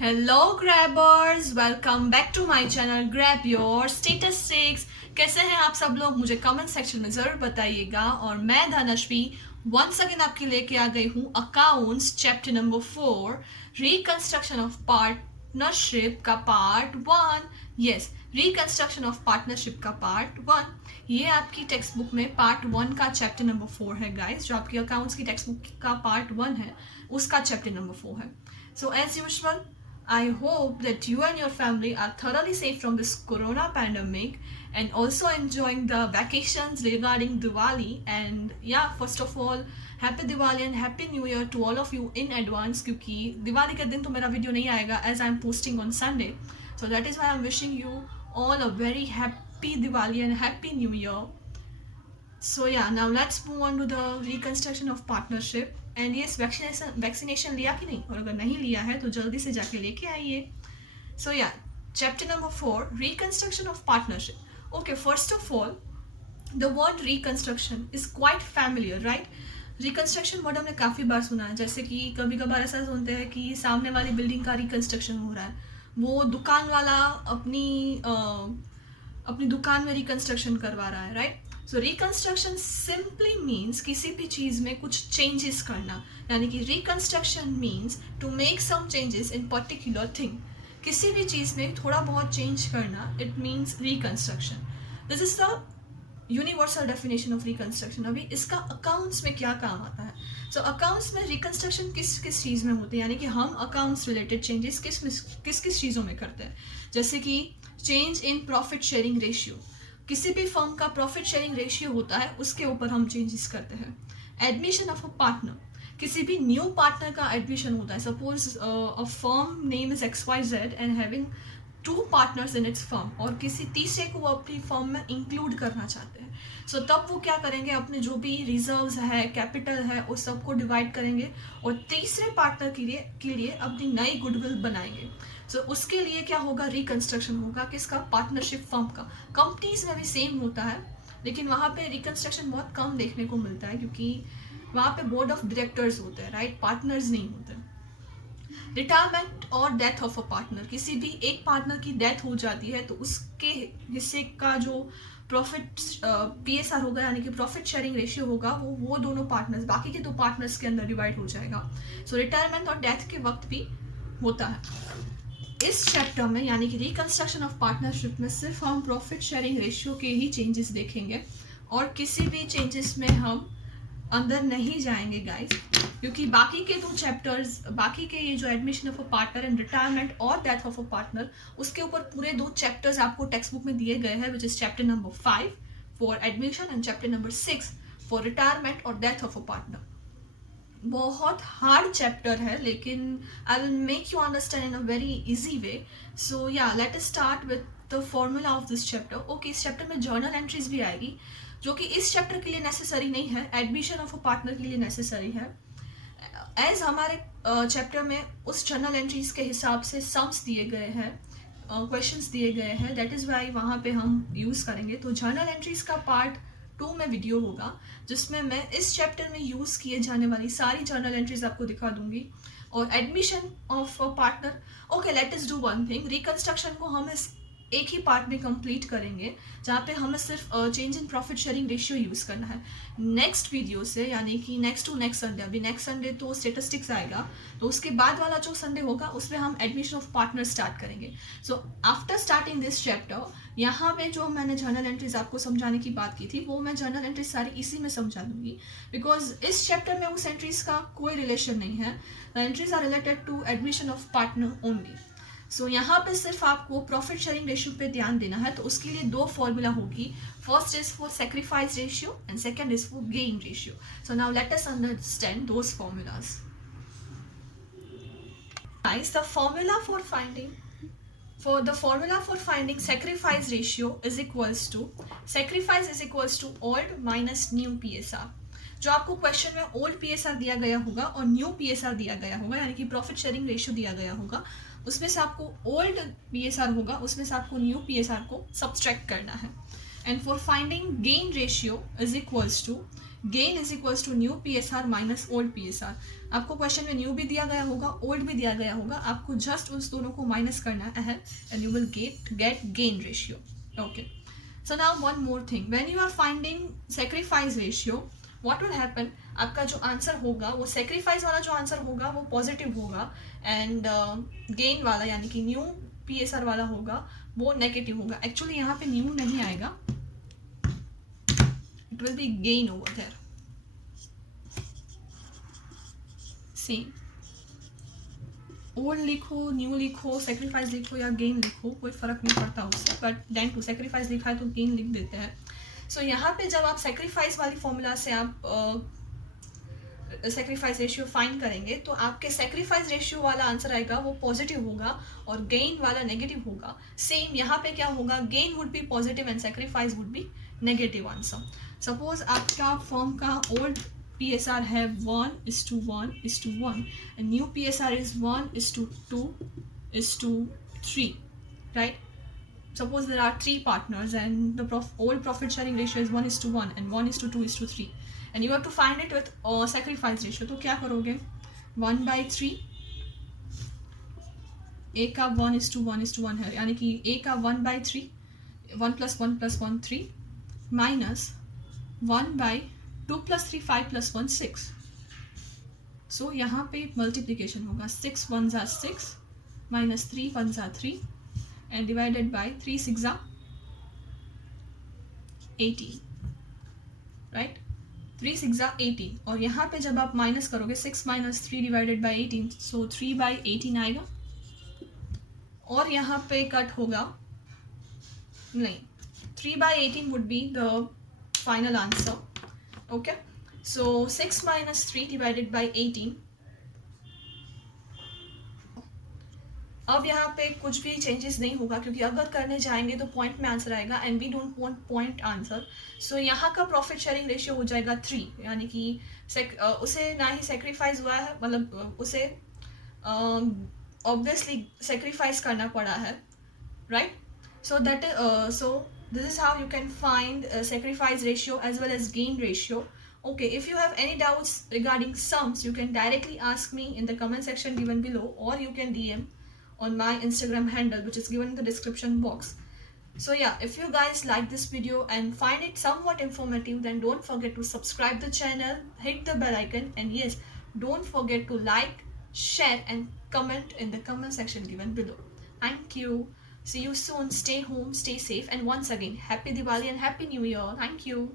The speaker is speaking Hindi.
Hello grabbers, welcome back to my channel grab your statistics. कैसे हैं आप सब लोग? मुझे कमेंट सेक्शन में ज़रूर बताइएगा। और मैं धनश्वी वंस अगेन आपके लेके आ गई हूँ accounts chapter number 4, reconstruction of partnership का part 1। Yes, reconstruction of partnership का पार्ट 1। ये आपकी टेक्स्ट बुक में पार्ट 1 का चैप्टर नंबर 4 है गाइस। जो आपकी अकाउंट्स की टेक्स्ट बुक का पार्ट 1 है उसका चैप्टर नंबर 4 है। So as usual, I hope that you and your family are thoroughly safe from this corona pandemic and also enjoying the vacations regarding Diwali. And yeah, first of all, happy Diwali and happy New Year to all of you in advance, क्योंकि दिवाली के दिन तो मेरा वीडियो नहीं आएगा as I'm posting on Sunday. So that is why I'm wishing you all a very happy Diwali and happy New Year. So yeah, now let's move on to the reconstruction of partnership. And ये वैक्सीनेशन लिया कि नहीं, और अगर नहीं लिया है तो जल्दी से जाके लेके आइए। सो या, chapter number 4, reconstruction of partnership. Okay, first of all the word reconstruction is quite familiar, right? Reconstruction word हमने काफ़ी बार सुना है। जैसे कि कभी कभार ऐसा सुनते हैं कि सामने वाली बिल्डिंग का रिकंस्ट्रक्शन हो रहा है, वो दुकान वाला अपनी दुकान में रिकंस्ट्रक्शन करवा रहा है, right? So reconstruction simply means किसी भी चीज़ में कुछ चेंजेस करना, यानी कि reconstruction means to make some changes in particular thing. किसी भी चीज़ में थोड़ा बहुत चेंज करना, it means reconstruction. This is the universal definition of reconstruction. अभी इसका अकाउंट्स में क्या काम आता है? सो अकाउंट्स में रिकंस्ट्रक्शन किस किस चीज़ में होती है, यानी कि हम अकाउंट्स रिलेटेड चेंजेस किस किस चीज़ों में करते हैं। जैसे कि change in profit sharing ratio, किसी भी फर्म का प्रॉफिट शेयरिंग रेशियो होता है उसके ऊपर हम चेंजेस करते हैं। एडमिशन ऑफ अ पार्टनर, किसी भी न्यू पार्टनर का एडमिशन होता है। Suppose a firm name is XYZ and having 2 partners in its firm, और किसी तीसरे को वो अपनी फर्म में इंक्लूड करना चाहते हैं। सो तब वो क्या करेंगे, अपने जो भी रिजर्व्स है, कैपिटल है, उस सबको डिवाइड करेंगे और तीसरे पार्टनर के लिए अपनी नई गुडविल बनाएंगे। सो उसके लिए क्या होगा, रिकंस्ट्रक्शन होगा। किसका? पार्टनरशिप फर्म का। कंपनीज में भी सेम होता है, लेकिन वहाँ पे रिकंस्ट्रक्शन बहुत कम देखने को मिलता है, क्योंकि वहाँ पे बोर्ड ऑफ डायरेक्टर्स होते हैं, राइट? पार्टनर्स नहीं होते। रिटायरमेंट और डेथ ऑफ अ पार्टनर, किसी भी एक पार्टनर की डेथ हो जाती है तो उसके हिस्से का जो प्रॉफिट PSR होगा, यानी कि प्रॉफिट शेयरिंग रेशियो होगा, वो दोनों पार्टनर्स, बाकी के 2 पार्टनर्स के अंदर डिवाइड हो जाएगा। सो रिटायरमेंट और डेथ के वक्त भी होता है। इस चैप्टर में, यानी कि रिकंस्ट्रक्शन ऑफ पार्टनरशिप में, सिर्फ हम प्रॉफिट शेयरिंग रेशियो के ही चेंजेस देखेंगे और किसी भी चेंजेस में हम अंदर नहीं जाएंगे गाइस, क्योंकि बाकी के 2 चैप्टर्स, बाकी के ये जो admission of a partner and retirement और डेथ ऑफ अ पार्टनर, उसके ऊपर पूरे 2 चैप्टर्स आपको टेक्स्ट बुक में दिए गए हैं, which is chapter number 5 for admission and chapter number 6 for retirement और डेथ ऑफ अ पार्टनर। बहुत हार्ड चैप्टर है, लेकिन I will make you understand in a very easy way. So yeah, let us start with the formula of this chapter. Okay, इस चैप्टर में जर्नल एंट्रीज भी आएगी, जो कि इस चैप्टर के लिए नेसेसरी नहीं है, एडमिशन ऑफ अ पार्टनर के लिए नेसेसरी है। एज हमारे चैप्टर में उस जर्नल एंट्रीज के हिसाब से सम्स दिए गए हैं, क्वेश्चंस दिए गए हैं, दैट इज़ वाई वहाँ पे हम यूज़ करेंगे। तो जर्नल एंट्रीज का पार्ट 2 में वीडियो होगा, जिसमें मैं इस चैप्टर में यूज़ किए जाने वाली सारी जर्नल एंट्रीज आपको दिखा दूंगी। और admission of a partner, okay, let us do one thing. Reconstruction को हम इस एक ही पार्ट में कंप्लीट करेंगे, जहाँ पे हमें सिर्फ change in profit sharing ratio use करना है। नेक्स्ट वीडियो से, यानी कि नेक्स्ट टू नेक्स्ट संडे, अभी नेक्स्ट संडे तो स्टेटिस्टिक्स आएगा, तो उसके बाद वाला जो संडे होगा उसमें हम एडमिशन ऑफ पार्टनर स्टार्ट करेंगे। So after starting this chapter, यहाँ पे जो मैंने जर्नल एंट्रीज आपको समझाने की बात की थी, वो मैं जर्नल एंट्रीज सारी इसी में समझा दूंगी, बिकॉज इस चैप्टर में उस एंट्रीज का कोई रिलेशन नहीं है। The entries are related to admission of partner only. So यहाँ पे सिर्फ आपको प्रॉफिट शेयरिंग रेशियो पे ध्यान देना है, तो उसके लिए 2 फॉर्मूला होगी। First is for sacrifice ratio and second is for gain ratio. So now let us understand those formulas. Guys, the formula for finding sacrifice ratio is equals to old minus new PSR। जो आपको क्वेश्चन में ओल्ड PSR दिया गया होगा और न्यू PSR दिया गया होगा, यानी कि प्रॉफिट शेयरिंग रेशियो दिया गया होगा, उसमें से आपको ओल्ड PSR होगा, उसमें से आपको न्यू PSR को सब्सट्रैक्ट करना है। And for finding gain ratio is equals to gain is equals to new PSR minus old PSR। आपको क्वेश्चन में न्यू भी दिया गया होगा, ओल्ड भी दिया गया होगा, आपको जस्ट उस दोनों को माइनस करना है and you will get gain ratio. Okay, so now one more thing, when you are finding sacrifice ratio what will happen, आपका जो आंसर होगा वो सेक्रीफाइस वाला जो आंसर होगा वो पॉजिटिव होगा एंड गेन वाला यानी कि न्यू PSR वाला होगा वो नेगेटिव होगा। एक्चुअली यहाँ पे न्यू नहीं आएगा, it will be gain over there. Same. Old लिखो, न्यू लिखो, सेक्रीफाइस लिखो या गेन लिखो, कोई फर्क नहीं पड़ता उससे, बट देन टू सेक्रीफाइस लिखा है तो गेन लिख देते हैं। सो यहाँ पे जब आप सेक्रीफाइस वाली फॉर्मूला से आप सेक्रीफाइस रेशियो फाइंड करेंगे तो आपके सेक्रीफाइस रेशियो वाला आंसर आएगा वो पॉजिटिव होगा और गेन वाला नेगेटिव होगा। सेम यहाँ पे क्या होगा, gain would be positive and sacrifice would be negative answer. Suppose आपका फॉर्म का ओल्ड PSR है 1:1:1 and new PSR is 1:2:3, right? Suppose there are 3 partners and the old profit sharing ratio is 1:1 and 1:2:3 and you have to find it with sacrifice ratio। तो क्या करोगे, 1/3, A का 1:1:1 है यानी कि A का 1/3, 1 + 1 + 1 3 minus 1/2 + 3 5 + 1 6। सो यहाँ पे मल्टीप्लीकेशन होगा, 6 1s are 6 minus 3 1s are 3 and divided by 3 6s are 18, right? 3 6s are 18 और यहाँ पे जब आप माइनस करोगे 6 - 3 divided by 18, सो 3/18 आएगा और यहाँ पे कट होगा, नहीं, 3/18 would be the final answer। okay, so 6 - 3 divided by 18। अब यहाँ पे कुछ भी चेंजेस नहीं होगा क्योंकि अगर करने जाएंगे तो पॉइंट में आंसर आएगा and we don't want point answer. So यहाँ का प्रॉफिट शेयरिंग रेशियो हो जाएगा 3, यानी कि उसे ना ही सेक्रीफाइस हुआ है, मतलब उसे ऑब्वियसली सेक्रीफाइस करना पड़ा है, right? So that so this is how you can find sacrifice ratio as well as gain ratio। okay, if you have any doubts regarding sums you can directly ask me in the comment section given below or you can DM on my Instagram handle which is given in the description box। so yeah, if you guys like this video and find it somewhat informative then don't forget to subscribe the channel, hit the bell icon and yes, don't forget to like, share and comment in the comment section given below। thank you, see you soon, stay home, stay safe and once again happy Diwali and happy new year। thank you।